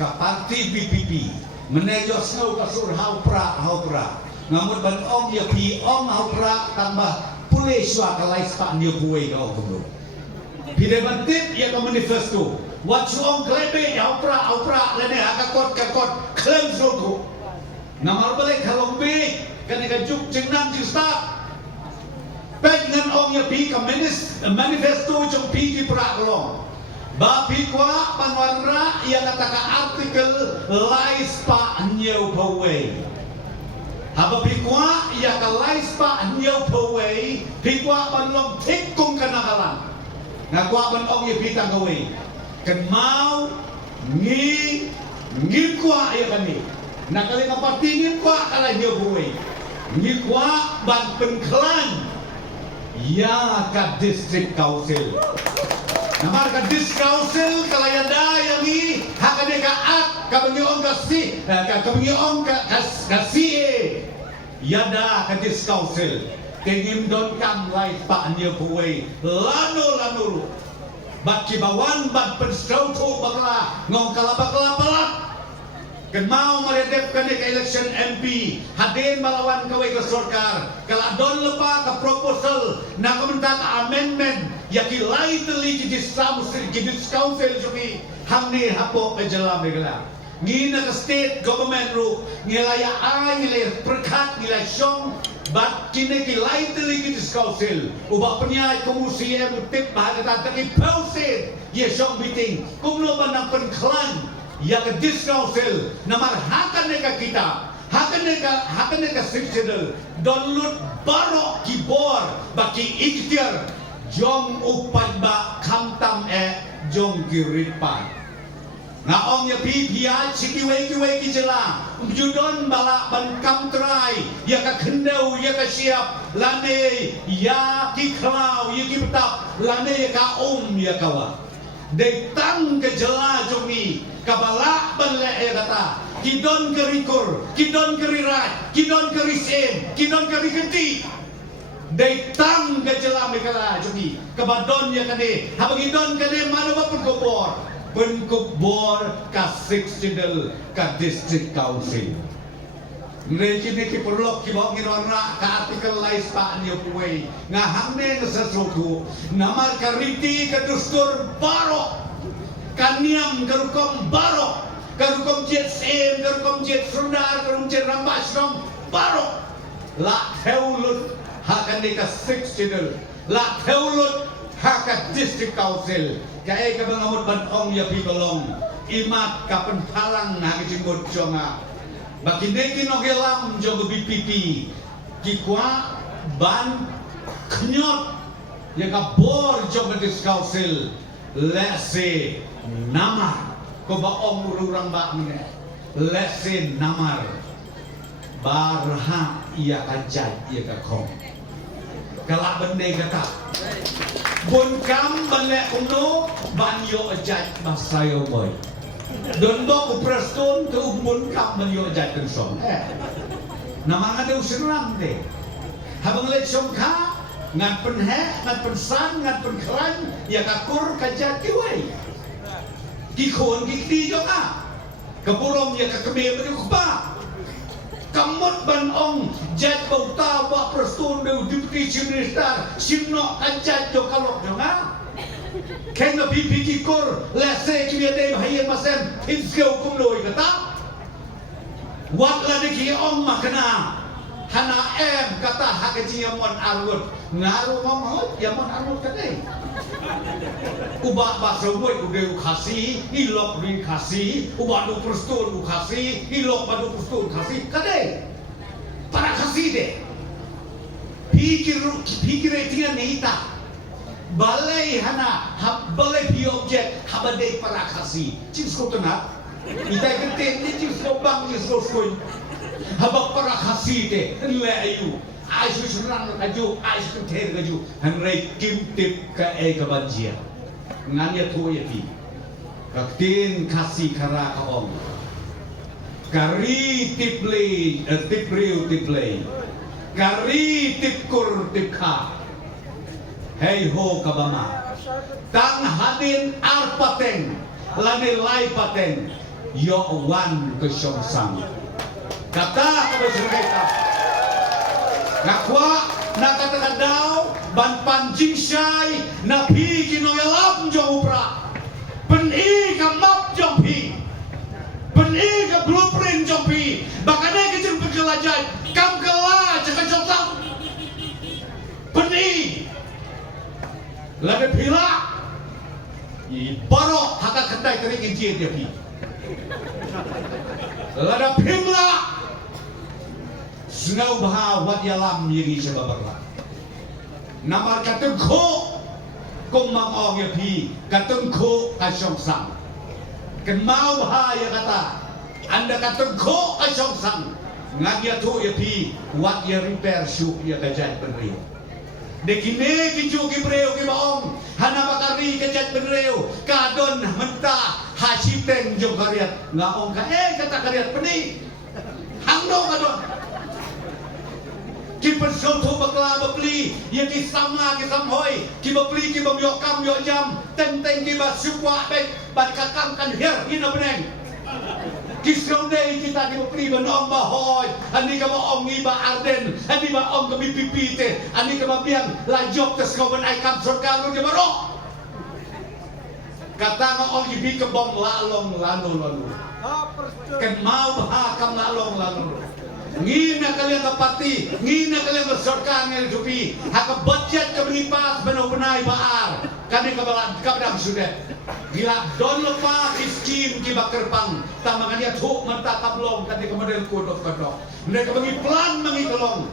ka parti PPP menejos ngau ka sur haupra ngamut ban ong ya pi ong haupra tambah pulai swa ka lai spa ni buai ka ong pide bantit ya ka manifesto wat ong klebe ya haupra lene hakakot klem soto namar balik kalong be kan ka juk jengnam ji start pek ngan ong ya pi ka manifesto jong pi di pra kalong Bapi kwa panwarna ia kata artikel lais pa nyau pawai. Haba pikwa ia ka lais pa nyau pawai. Pikwa panlong tikung kanakalan. Ngakwa pan ong ia pitang kawai. Kan mau ngi kwa ia kani. Nakali kapati ngi kwa kalai nyau pawai. Ngi kwa ban penklan. Ya ka district council. Namar ka district council kalayada yang ni hakade ka ak kabangiong ka CA yada ka district council tingim don kam lai pa nya puai lano bat kibawan bat penstrauto bakla ngong kalabakla palak kan mau meredepkan ke election MP hadin melawan kawai ke sorkar kalau don lepa ke proposal na komentar amendment yaki lai teli ki council joki hamne hapo pe jala megala ngina ke state government ru ngilaya ai ngilaya perkat ngilaya syong bat kini ki lai teli ki council ubah penyai komusi emutip bahagata taki pausin ye syong meeting kumno banang penklan ya ke council namar hakan neka kita hakan neka sectional download baro keyboard baki ikhtiar jong upan ba kamtam jong kiripan ngaong ya pipia cikiwe ki jela judon bala ban kamtrai ya ka kendau ya ka siap lane ya ki klau ya ki betap lane ya ka ya kawa detang ke jela jomi kabala banle kata kidon kerikur kidon kerirat kidon kerisem kidon kerikenti detang ke jela megala jomi kabadon ya kade habagidon kade mana ba penkubor ka sectional ka district council mereka ni perlu kibau ngirona ka artikel lais pa niyo puway nga hamne nga sesuatu namar kariti ka dustur baro kaniam karukom baro karukom jet sem karukom jet sundar karukom jet rambas dong baro la theulut hakan ka sectional la theulut haka district council kaya ka bangamot banong ya pikolong imat ka penpalang na kijingot jonga bakinde kinogelam jogo BPP kikwa ban knyot ya ka bor jogo district council lese namar ko ba om urang ba mine lese namar barha ia kajai ia ka khom kala bende kata bon kam bane uno banyo ajat masayo boy don bo preston ke bon kam banyo ajat tensom nama ngade usirang de habang le songka ngan penhe ngan pensan ngan penkran ya kakur kajat kiwai kikon kikdi joka keburong ya kakeme berukba kamot ban ong jat bauta wa preston de deputy chief minister simno kajat jo kalok jonga kenga PPP kor lese kiwede hayen masem hinskeu kumloi kata wat la de ki ong makna hana kata hakaji yamon arut ngaru mamot yamon arut kate ubah bahasa boy udah kasih ilok rin kasih ubah du preston kasih ilok badu preston kasih kade para kasih deh pikir dia neita balai hana balai pi objek habade para kasih cinsko tenat kita ketem ni cinsko bang cinsko skoin habak para kasih deh le ayu aisu serang kaju aisu ter kaju hanrei kim tip ka kabanjia nganya tu ya pi kaktin kasih kara kaong kari tiplay kari tipkur tipka hei ho kabama tang hadin arpateng lani lai pateng yo wan ke Siong Sang. Kata kepada mereka, ngakwa nak katakan dau ban panjing syai na pi kinoyalam jong upra. Peni ka map jong pi. Peni ka blueprint jong pi. Bakane ke jeng penjelajah kam kala cakap Siong Sang. Peni lada pila i barok haka kedai kering injil dia pi. Lada pimla sengau baha wat yalam yiri sebabakla. Namar katengko kong mangong ya pi katengko ka Siong Sang. Kemau baha ya kata anda katengko ka Siong Sang. Ngagia tu ya pi wat ya repair syuk ya gajah penrio. Dekine kicu kibreu ki baong hana bakari kejat benreu kadon mentah hasiteng jong kariat ngaong ka kata kariat peni hangdo kadon ki persautu bakla bapli ya ki samla ki samhoi ki bapli ki bam yokam yo jam tenteng ki basukwa bek ban kakam kan her hina beneng kisong day kita di bapli banong bahoy ani ka maong iba arden ani maong kami pipite ani ka mabiang lajok tes kau ban ay kam surga lu di barok kata maong ibi ka bom lalong lanu ken mau bahakam lalong lanu ngina kalian kapati ngina kalian bersurga ngel dupi haka budget ka benipas beno benai baar kami kabadang sudah gila don lepa kiskin ki bakerpang tamangan dia thuk mentah kablong kati kemudian kodok kodok mereka bagi plan mangi tolong